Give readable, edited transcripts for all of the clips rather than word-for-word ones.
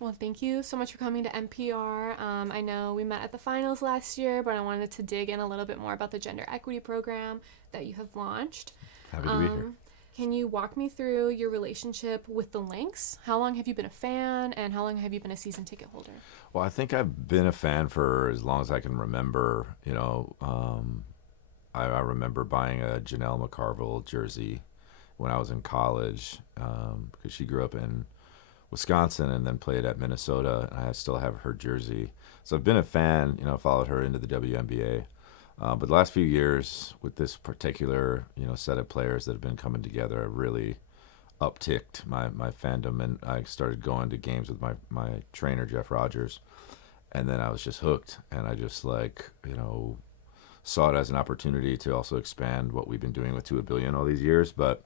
Well, thank you so much for coming to NPR. I know we met at the finals last year, but I wanted to dig in a little bit more about the gender equity program that you have launched. Happy to be here. Can you walk me through your relationship with the Lynx? How long have you been a fan, and how long have you been a season ticket holder? Well, I think I've been a fan for as long as I can remember. I remember buying a Janelle McCarville jersey when I was in college because she grew up in Wisconsin and then played at Minnesota, and I still have her jersey. So I've been a fan, followed her into the WNBA. But the last few years, with this particular, set of players that have been coming together, I really upticked my fandom, and I started going to games with my trainer, Jeff Rogers. And then I was just hooked, and I just saw it as an opportunity to also expand what we've been doing with 2 Billion all these years. But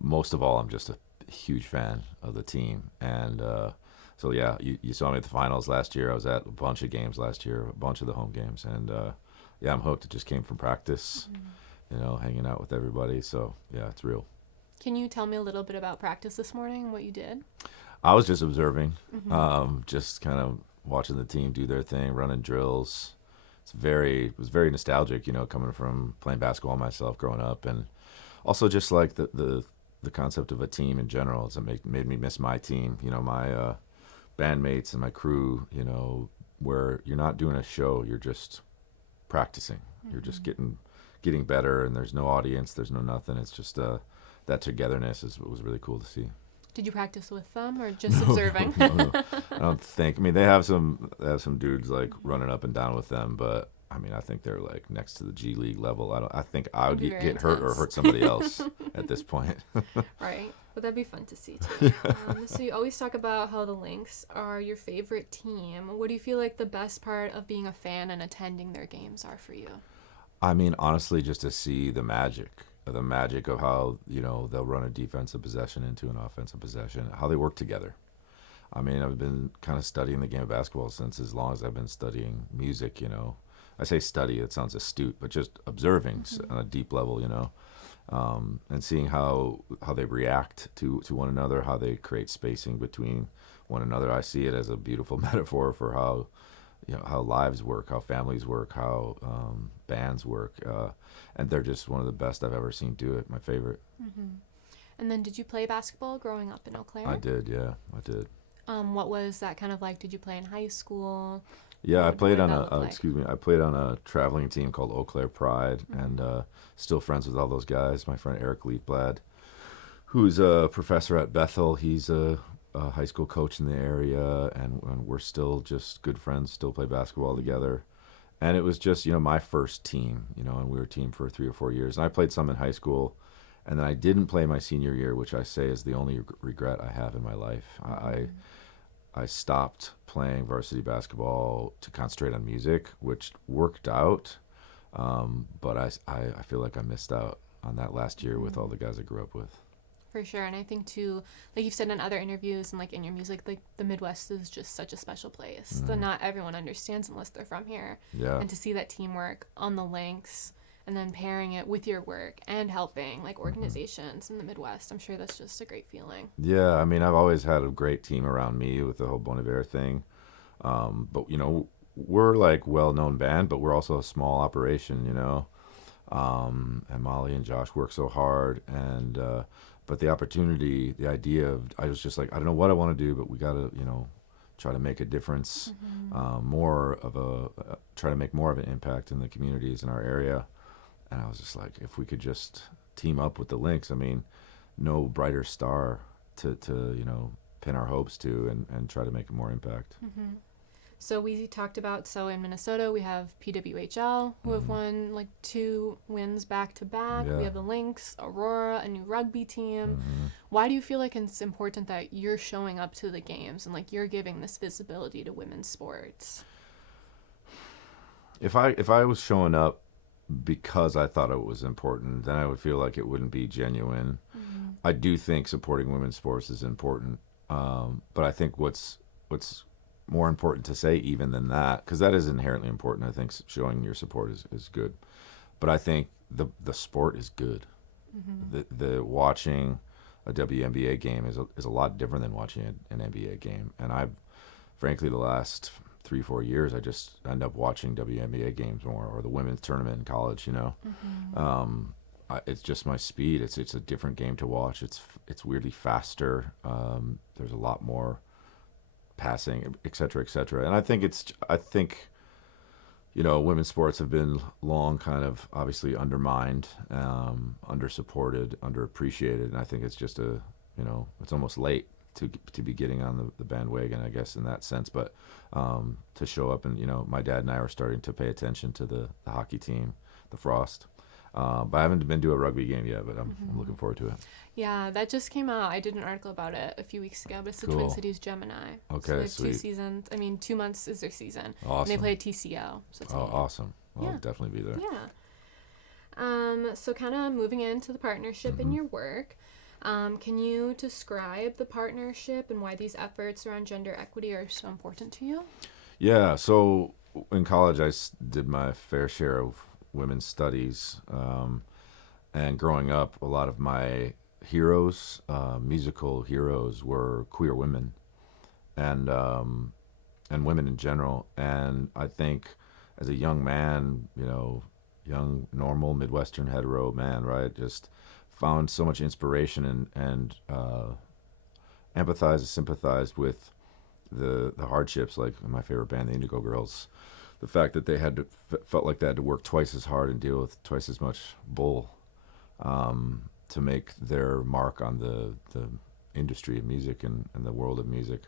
most of all, I'm just a huge fan of the team. And so, yeah, you saw me at the finals last year. I was at a bunch of games last year, a bunch of the home games. And, yeah, I'm hooked. It just came from practice, hanging out with everybody. So, yeah, it's real. Can you tell me a little bit about practice this morning and what you did? I was just observing, just kind of watching the team do their thing, running drills. It was very nostalgic, coming from playing basketball myself growing up, and also just like the concept of a team in general. Made me miss my team, my bandmates and my crew, where you're not doing a show, you're just practicing. You're just getting better, and there's no audience, there's no nothing. It's just that togetherness was really cool to see. Did you practice with them or just observing? No. I don't think. I mean, they have some dudes like running up and down with them, but I mean, I think they're like next to the G League level. I think I would get hurt or hurt somebody else at this point. Right. But that'd be fun to see too. So you always talk about how the Lynx are your favorite team. What do you feel like the best part of being a fan and attending their games are for you? I mean, honestly, just to see the magic of how, they'll run a defensive possession into an offensive possession, how they work together. I mean, I've been kind of studying the game of basketball since as long as I've been studying music, I say study, it sounds astute, but just observing on a deep level, and seeing how they react to one another, how they create spacing between one another. I see it as a beautiful metaphor for how lives work, how families work, how bands work, and they're just one of the best I've ever seen do it. My favorite. And then, did you play basketball growing up in Eau Claire? I did, yeah, I did. What was that kind of like? Did you play in high school? Yeah, I played on I played on a traveling team called Eau Claire Pride, and still friends with all those guys. My friend Eric Leitblad, who's a professor at Bethel, he's a high school coach in the area, and we're still just good friends, still play basketball together. And it was just, my first team, and we were a team for 3 or 4 years. And I played some in high school, and then I didn't play my senior year, which I say is the only regret I have in my life. I stopped playing varsity basketball to concentrate on music, which worked out, but I feel like I missed out on that last year with all the guys I grew up with. For sure. And I think too, like you've said in other interviews and like in your music, like the Midwest is just such a special place that not everyone understands unless they're from here. Yeah. And to see that teamwork on the Lynx and then pairing it with your work and helping like organizations in the Midwest, I'm sure that's just a great feeling. Yeah, I mean, I've always had a great team around me with the whole Bon Iver thing. But, we're like well-known band, but we're also a small operation, and Molly and Josh work so hard, and but the opportunity, the idea of, I was just like, I don't know what I want to do, but we got to, try to make a difference, try to make more of an impact in the communities in our area. And I was just like, if we could just team up with the Lynx, I mean, no brighter star to pin our hopes to and try to make more impact. So we talked about, in Minnesota, we have PWHL, who have won like 2 wins back to back. Yeah. We have the Lynx, Aurora, a new rugby team. Why do you feel like it's important that you're showing up to the games and like you're giving this visibility to women's sports? If I was showing up because I thought it was important, then I would feel like it wouldn't be genuine. I do think supporting women's sports is important, but I think what's more important to say even than that, because that is inherently important. I think showing your support is good, but I think the sport is good. The watching a WNBA game is a lot different than watching an NBA game. And frankly, the last 3-4 years, I just end up watching WNBA games more, or the women's tournament in college. It's just my speed. It's a different game to watch. It's weirdly faster. There's a lot more passing, et cetera, et cetera. And I think women's sports have been long kind of obviously undermined, undersupported, underappreciated, and I think it's just it's almost late to be getting on the bandwagon, I guess, in that sense. But to show up and my dad and I are starting to pay attention to the hockey team, the Frost. But I haven't been to a rugby game yet, but I'm looking forward to it. Yeah, that just came out. I did an article about it a few weeks ago, but it's the Cool. Twin Cities Gemini. Okay, so they have sweet. 2 seasons. 2 months is their season. Awesome. And they play a TCO. So it's Awesome. I'll Yeah. definitely be there. Yeah. So kind of moving into the partnership in your work, can you describe the partnership and why these efforts around gender equity are so important to you? Yeah, so in college I did my fair share of women's studies, and growing up, a lot of my heroes, musical heroes, were queer women, and women in general. And I think as a young man, young normal Midwestern hetero man, right, just found so much inspiration and empathized and sympathized with the hardships, like my favorite band, the Indigo Girls. The fact that they felt like they had to work twice as hard and deal with twice as much bull to make their mark on the industry of music and the world of music.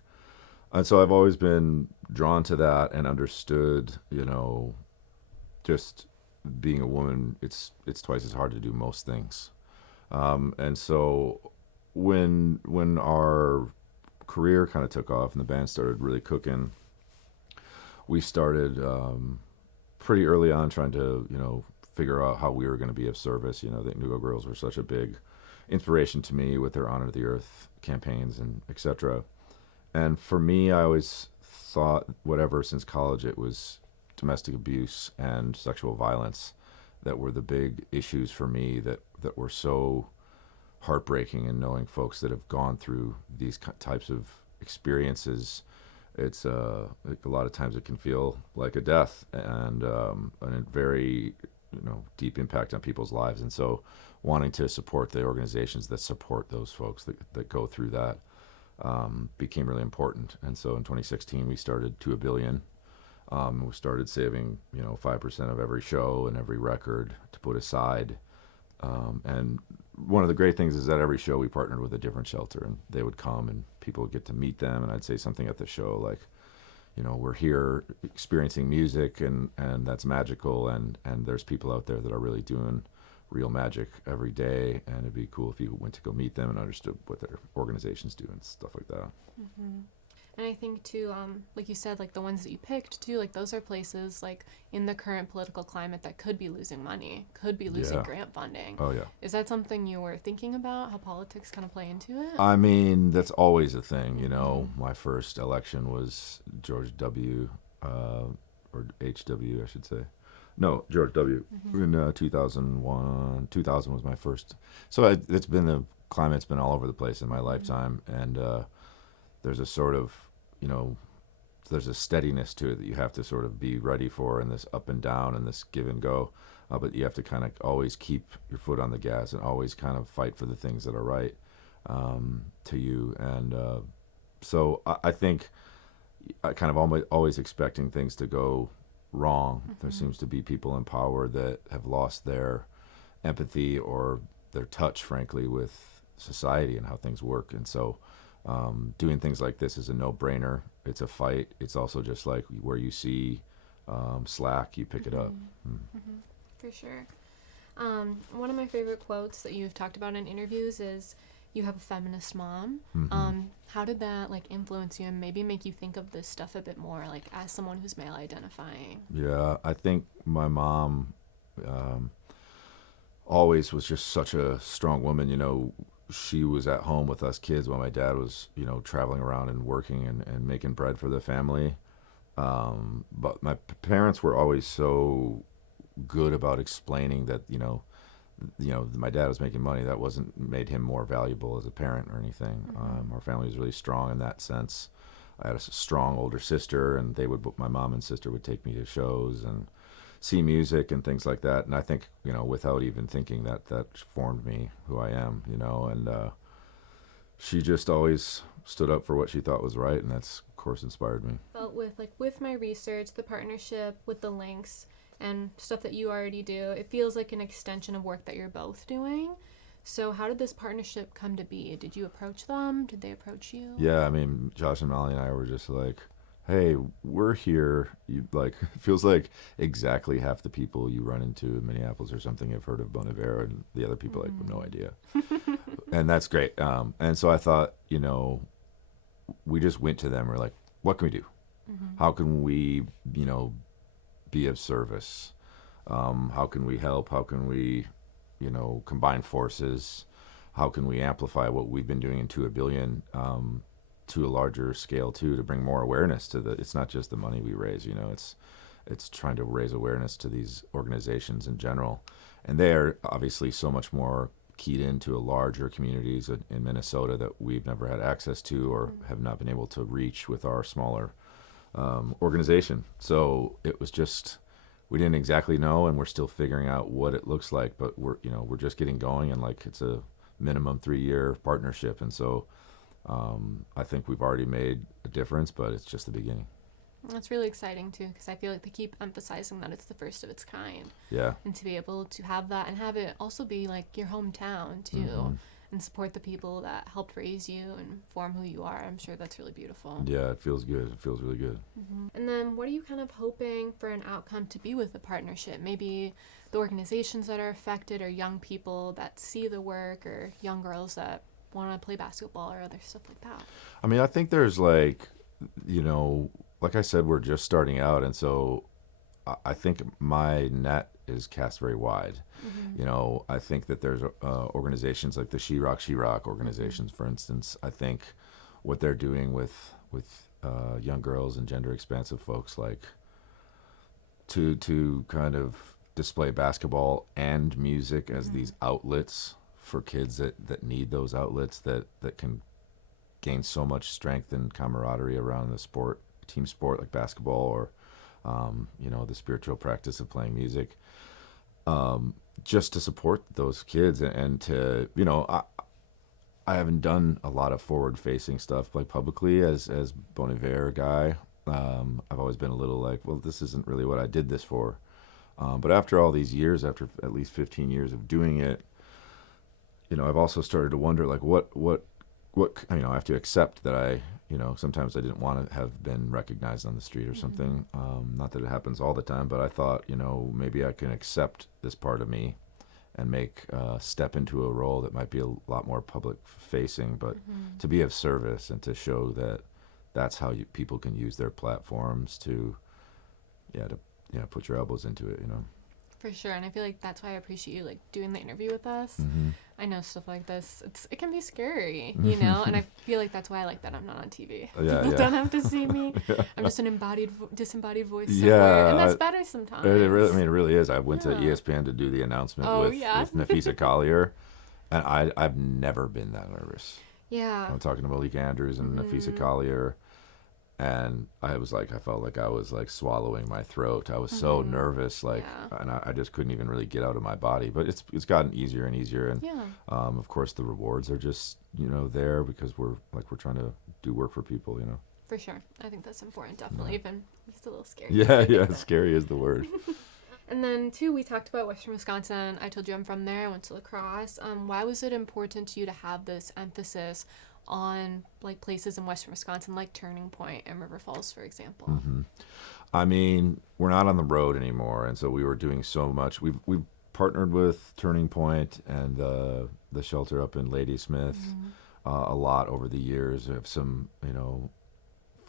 And so I've always been drawn to that and understood, just being a woman, it's twice as hard to do most things. And so when our career kind of took off and the band started really cooking, we started pretty early on trying to, figure out how we were going to be of service. The Indigo Girls were such a big inspiration to me with their Honor the Earth campaigns and et cetera. And for me, I always thought, since college, it was domestic abuse and sexual violence that were the big issues for me that were so heartbreaking. And knowing folks that have gone through these types of experiences, it's a lot of times it can feel like a death and a very deep impact on people's lives. And so wanting to support the organizations that support those folks that go through that became really important. And so in 2016 we started To A Billion. We started saving 5% of every show and every record to put aside. And one of the great things is that every show we partnered with a different shelter, and they would come and people would get to meet them, and I'd say something at the show like, we're here experiencing music and that's magical, and there's people out there that are really doing real magic every day, and it'd be cool if you went to go meet them and understood what their organizations do and stuff like that. Mm-hmm. And I think too, like you said, like the ones that you picked too, like those are places like in the current political climate that could be losing money, could be losing grant funding. Oh yeah. Is that something you were thinking about, how politics kind of play into it? I mean, that's always a thing, My first election was George W, or HW, I should say. No, George W. In 2001. 2000 was my first. So the climate's been all over the place in my lifetime, and there's a sort of, there's a steadiness to it that you have to sort of be ready for, and this up and down and this give and go. But you have to kind of always keep your foot on the gas and always kind of fight for the things that are right to you. And so I think I kind of always expecting things to go wrong. There seems to be people in power that have lost their empathy or their touch, frankly, with society and how things work. And so doing things like this is a no-brainer. It's a fight. It's also just like where you see slack, you pick it up. For sure. One of my favorite quotes that you've talked about in interviews is, you have a feminist mom. How did that influence you and maybe make you think of this stuff a bit more, as someone who's male identifying? Yeah, I think my mom always was just such a strong woman. She was at home with us kids while my dad was, traveling around and working and making bread for the family. But my parents were always so good about explaining that, my dad was making money. That wasn't made him more valuable as a parent or anything. Our family was really strong in that sense. I had a strong older sister, and my mom and sister would take me to shows and see music and things like that. And I think, without even thinking, that formed me who I am, and she just always stood up for what she thought was right, and that's, of course, inspired me. But with my research, the partnership with the Lynx and stuff that you already do, it feels like an extension of work that you're both doing. So how did this partnership come to be? Did you approach them? Did they approach you? Yeah, I mean, Josh and Molly and I were just like, hey, we're here. It feels like exactly half the people you run into in Minneapolis or something have heard of Bon Iver, and the other people have no idea. And that's great. And so I thought, we just went to them. We're like, what can we do? How can we, be of service? How can we help? How can we, combine forces? How can we amplify what we've been doing into a billion to a larger scale too, to bring more awareness to it's not just the money we raise, it's trying to raise awareness to these organizations in general. And they are obviously so much more keyed into a larger communities in Minnesota that we've never had access to or have not been able to reach with our smaller organization. So it was just, we didn't exactly know, and we're still figuring out what it looks like, but we're just getting going, and it's a minimum 3-year partnership. And so I think we've already made a difference, but it's just the beginning. That's really exciting too, because I feel like they keep emphasizing that it's the first of its kind. Yeah. And to be able to have that and have it also be like your hometown too, and support the people that helped raise you and form who you are. I'm sure that's really beautiful. Yeah, it feels good. It feels really good. And then what are you kind of hoping for an outcome to be with the partnership? Maybe the organizations that are affected, or young people that see the work, or young girls that want to play basketball or other stuff like that. I mean, I think there's like I said, we're just starting out, and so I think my net is cast very wide. I think that there's organizations like the She Rock organizations, for instance. I think what they're doing with young girls and gender expansive folks, like to kind of display basketball and music as these outlets for kids that need those outlets, that can gain so much strength and camaraderie around the sport, team sport like basketball, or the spiritual practice of playing music, just to support those kids and to, I haven't done a lot of forward facing stuff like publicly as Bon Iver guy. I've always been a little like, well, this isn't really what I did this for. But after all these years, after at least 15 years of doing it, I've also started to wonder, like, what I have to accept that I, sometimes I didn't want to have been recognized on the street or something. Not that it happens all the time, but I thought, maybe I can accept this part of me and make step into a role that might be a lot more public facing, but to be of service and to show that that's how people can use their platforms to put your elbows into it, For sure, and I feel like that's why I appreciate you doing the interview with us. I know stuff like this, it can be scary, and I feel like that's why I like that I'm not on TV. People don't have to see me. I'm just an disembodied voice somewhere, and that's better sometimes. It really is. I went to ESPN to do the announcement with Nafisa Collier, and I've never been that nervous. Yeah. I'm talking to Malik Andrews and Nafisa Collier. And I felt like I was swallowing my throat. I was so nervous, and I just couldn't even really get out of my body. But it's gotten easier and easier. And of course the rewards are just, there because we're trying to do work for people, For sure. I think that's important, definitely. Even it's a little scary. Yeah, scary is the word. And then too, we talked about Western Wisconsin. I told you I'm from there. I went to La Crosse. Why was it important to you to have this emphasis on places in Western Wisconsin like Turning Point and River Falls, for example? I mean, we're not on the road anymore, and so we were doing so much. We've partnered with Turning Point and the shelter up in Ladysmith a lot over the years. We have some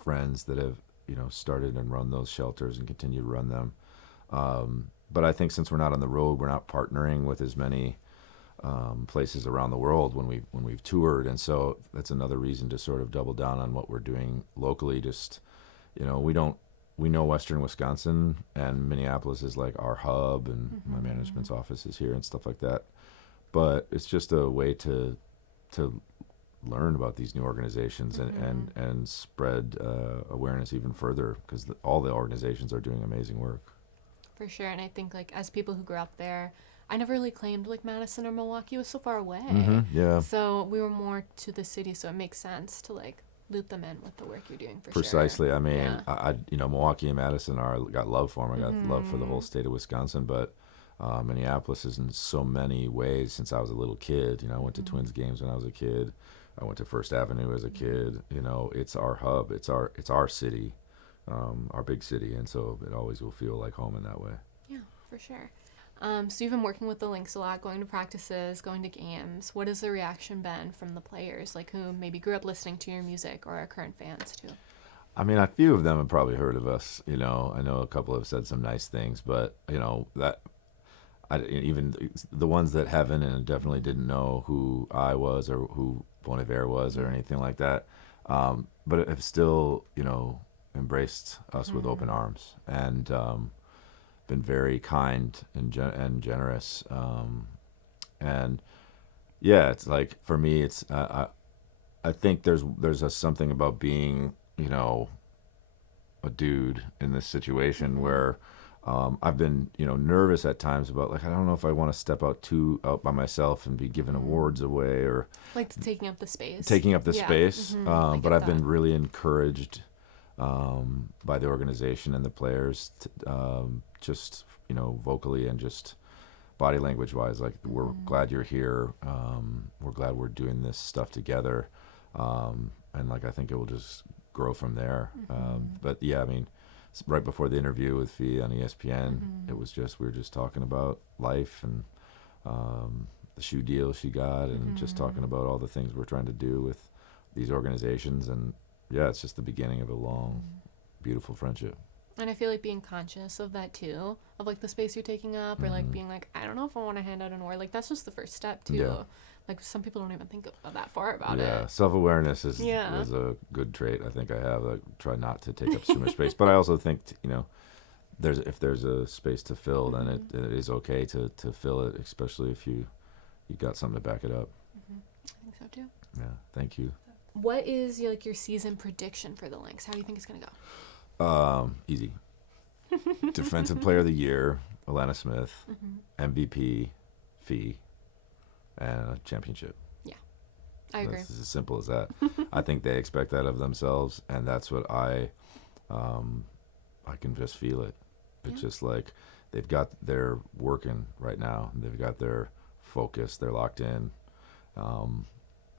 friends that have started and run those shelters and continue to run them. But I think since we're not on the road, we're not partnering with as many places around the world when we've toured, and so that's another reason to sort of double down on what we're doing locally. Just we know Western Wisconsin, and Minneapolis is like our hub, and my management's office is here and stuff like that. but it's just a way to learn about these new organizations and spread awareness even further, because all the organizations are doing amazing work. For sure. And I think, like, as people who grew up there, I never really claimed, like, Madison or Milwaukee was so far away. Yeah. So we were more to the city, so it makes sense to, like, loop them in with the work you're doing, for Precisely. sure. I mean, I Milwaukee and Madison got love for them. I got love for the whole state of Wisconsin, but Minneapolis is in so many ways since I was a little kid. I went to Twins games when I was a kid. I went to First Avenue as a kid. It's our hub. It's our city, our big city, and so it always will feel like home in that way. Yeah, for sure. So you've been working with the Lynx a lot, going to practices, going to games. What has the reaction been from the players, like, who maybe grew up listening to your music or are current fans too? I mean, a few of them have probably heard of us. I know a couple have said some nice things, but even the ones that haven't and definitely didn't know who I was or who Bon Iver was or anything like that, but have still, embraced us with open arms and been very kind and generous. And yeah, it's like, for me, it's I think there's something about being, a dude in this situation where I've been, nervous at times about, like, I don't know if I want to step out by myself and be giving awards away or like taking up the space. But I've been really encouraged by the organization and the players, just vocally and just body language wise. Like, we're glad you're here. We're glad we're doing this stuff together, and like, I think it will just grow from there. But yeah, I mean, right before the interview with Fee on ESPN, it was just, we were just talking about life and the shoe deal she got, and just talking about all the things we're trying to do with these organizations. And yeah, it's just the beginning of a long, beautiful friendship. And I feel like being conscious of that too, of like the space you're taking up, or like being like, I don't know if I want to hand out an award. Like, that's just the first step too. Yeah. Like, some people don't even think of that far about it. Yeah, self-awareness is a good trait I think I have. I try not to take up too much space, but I also think, if there's a space to fill, then it is okay to fill it, especially if you got something to back it up. I think so too. Yeah, thank you. What is your season prediction for the Lynx? How do you think it's gonna go? Easy. Defensive Player of the Year, Alana Smith, MVP, Fee, and a championship. Yeah, I agree. It's as simple as that. I think they expect that of themselves, and that's what I can just feel it. It's just like they're working right now. They've got their focus. They're locked in.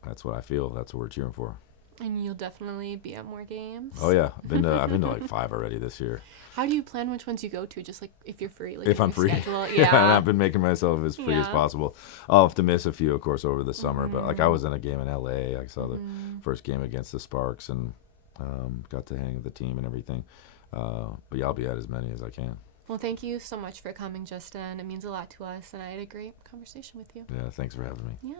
That's what I feel. That's what we're cheering for. And you'll definitely be at more games. Oh yeah, I've been to like 5 already this year. How do you plan which ones you go to? Just like if you're free, like if I'm free. Schedule? Yeah, and I've been making myself as free as possible. I'll have to miss a few, of course, over the summer. But like, I was in a game in LA. I saw the first game against the Sparks and got to hang with the team and everything. But yeah, I'll be at as many as I can. Well, thank you so much for coming, Justin. It means a lot to us, and I had a great conversation with you. Yeah, thanks for having me. Yeah.